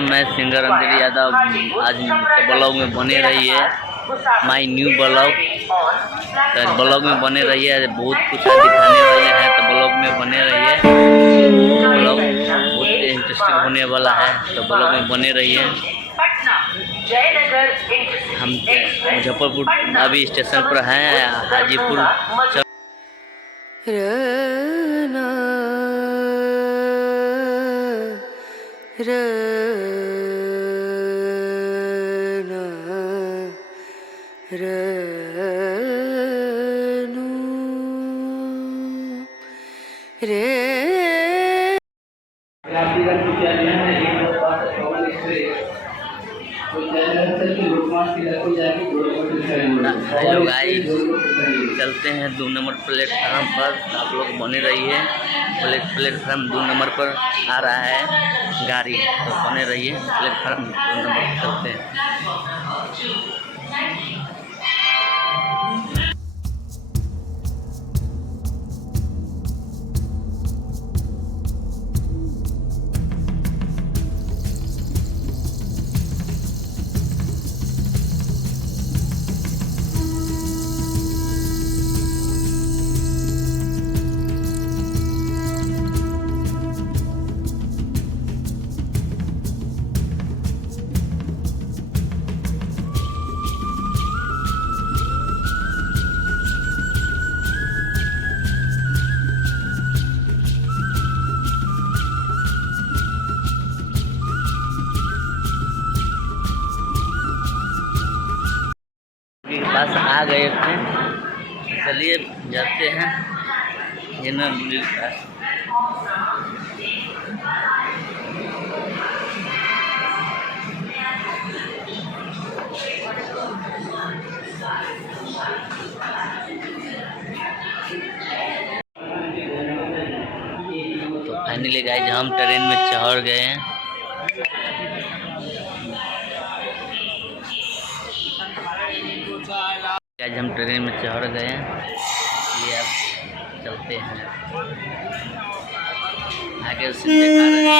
नाम है सिंगर अंजलि यादव। आज के ब्लॉग में बने रहिए, माय न्यू ब्लॉग। तो ब्लॉग में बने रहिए, बहुत कुछ दिखाने वाले हैं, तो ब्लॉग में बने रहिए। ब्लॉग बहुत इंटरेस्टिंग होने वाला है, तो ब्लॉग में बने रहिए। हम मुजफ्फरपुर अभी स्टेशन पर हैं, हाजीपुर हेलो गाइस, चलते हैं 2 नंबर प्लेटफार्म पर। आप लोग बने रहिए। प्लेटफार्म 2 नंबर पर आ रहा है गाड़ी, तो बने रहिए। प्लेटफार्म 2 नंबर पर चलते हैं। बस आ गए थे, चलिए जाते हैं ये ना मिल पास। तो फाइनली गाइस हम ट्रेन में चढ़ गए हैं। आज हम ट्रेन में चढ़ गए हैं, ये अब चलते हैं आगे उसे दिखा रहे हैं।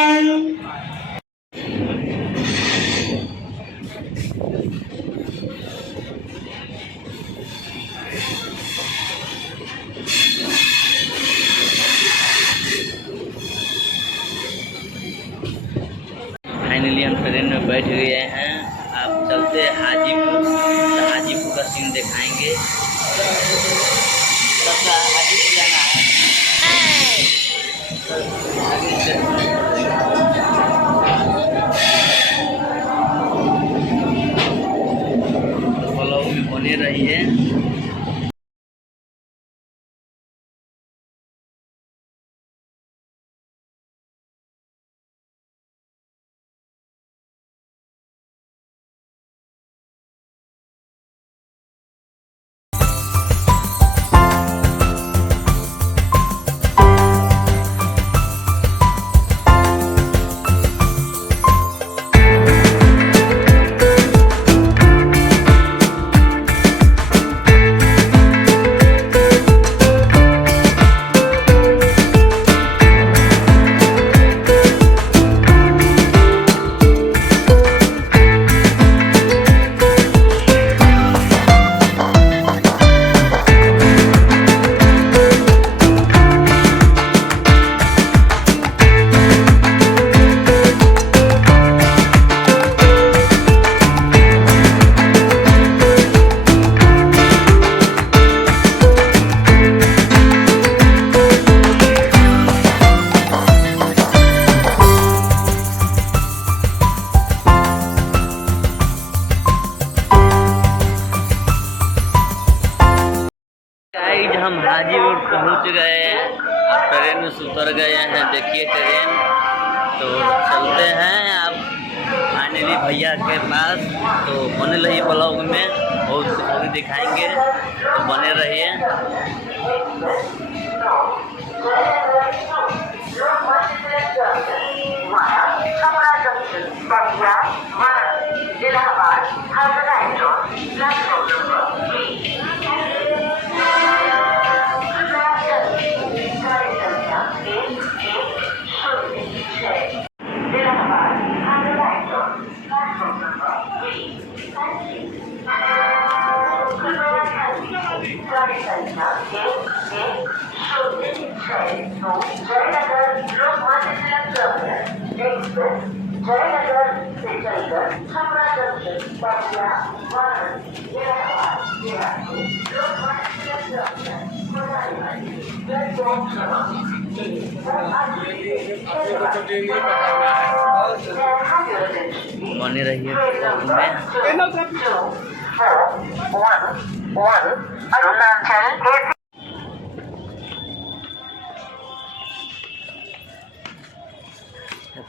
फाइनली हम ट्रेन में बैठ गए हैं। आप चलते हैं हाजीपुर, तो हाजीपुर का सीन दिखाएंगे। हाजीपुर जाना है। तो ब्लॉग में बने रहिए। हम हाजीपुर पहुंच गए हैं, अब ट्रेन में उतर गए हैं। देखिए ट्रेन, तो चलते हैं अब फाइनली भैया के पास। तो बने रहिए ब्लॉग में, बहुत दिखाएंगे, तो बने रहिए। गाड़ी संख्या 1106 जयनगर लोकमान्य तिलक टर्मिनल एक्सप्रेस जयनगर से चलकर छपरा जंक्शन बसिया वाराणसी लोकमान्य तिलक टर्मिनल प्लेटफॉर्म बने रहिए में।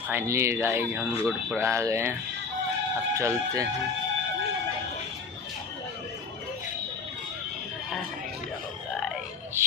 फाइनली गाइस हम रोड पर आ गए हैं, अब चलते हैं। हेलो गाइस,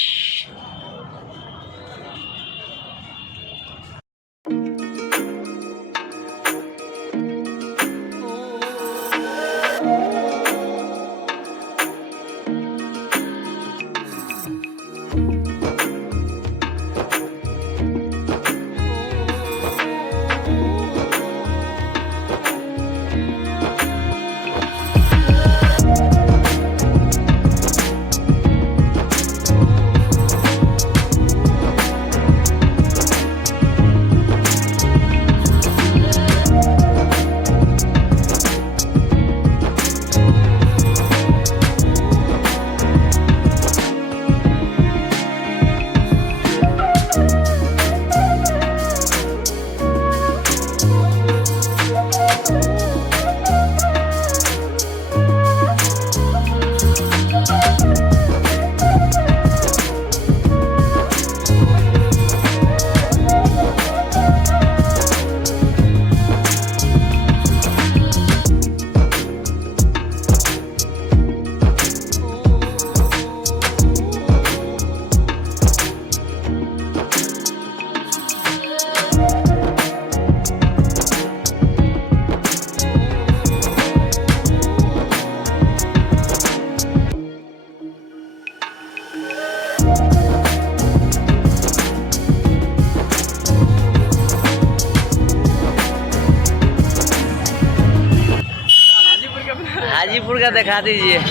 हाजीपुर का दिखा दीजिए। हम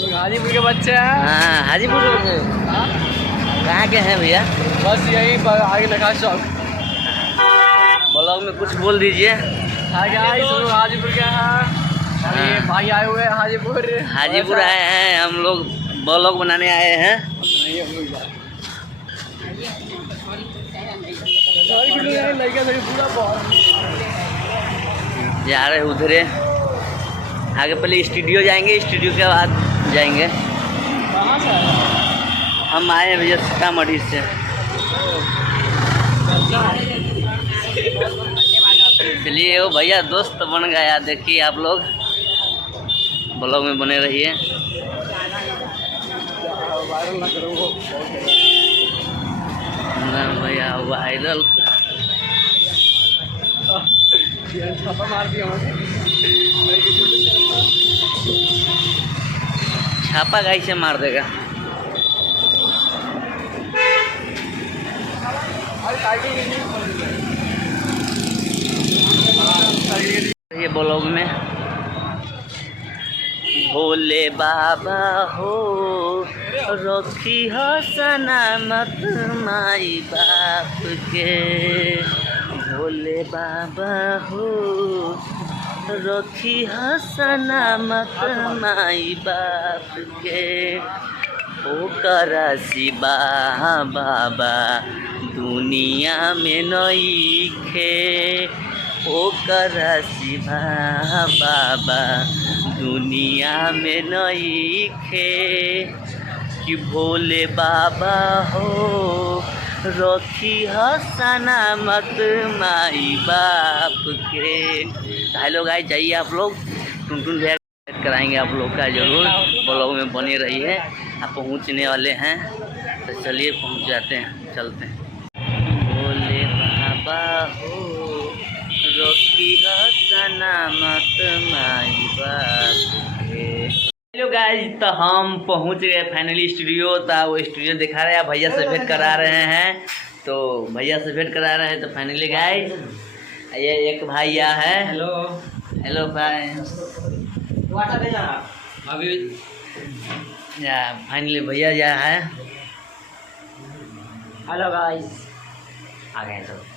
लोग हाजीपुर के बच्चे हैं। हाँ, हाजीपुर के कहाँ के हैं भैया? बस यही पर आगे लगा चौक। ब्लॉग में कुछ बोल दीजिए। लोग हाजीपुर के हैं। और ये भाई आए हुए हैं हाजीपुर। हाजीपुर आए हैं, हम लोग ब्लॉग बनाने आए हैं। जा रहे उधरे आगे, पहले स्टूडियो जाएंगे, स्टूडियो के बाद जाएंगे। कहाँ से आए? हम आए हैं भैया सीतामढ़ी से। चलिए वो भैया दोस्त बन गया, देखिए आप लोग ब्लॉग में बने रहिए। वायरल ना करो वो। ना भैया वायरल छापा मार दिया छापा गाई से मार देगा। ये ब्लॉग में भोले बाबा हो रखी हो सलामत माई बाप के, भोले बाबा हो रखी हो सलामत माई बाप के, ओकरा सिवा बाबा दुनिया में नइखे, ओकरा सिवा बाबा दुनिया में नइखे, कि भोले बाबा हो रखी हो सलामत माई बाप के। हेलो गाइस, जाइए आप लोग, टुनटुन भैया कराएंगे आप लोग का जरूर, ब्लॉग में बने रहिए। आप पहुंचने वाले हैं तो चलिए पहुंच जाते हैं, चलते हैं। भोले बाबा हो रखी हो सलामत माई बाप के। हेलो गाइस, तो हम पहुंच गए फाइनली स्टूडियो। था वो स्टूडियो दिखा रहे हैं, भैया से भेंट करा रहे हैं, तो भैया से भेंट करा रहे हैं। तो फाइनली गाइस ये एक भैया है। हेलो हेलो भाई, वाटर ले जाना अभी या फाइनली भैया या है। हेलो गाइस, आ गए सब।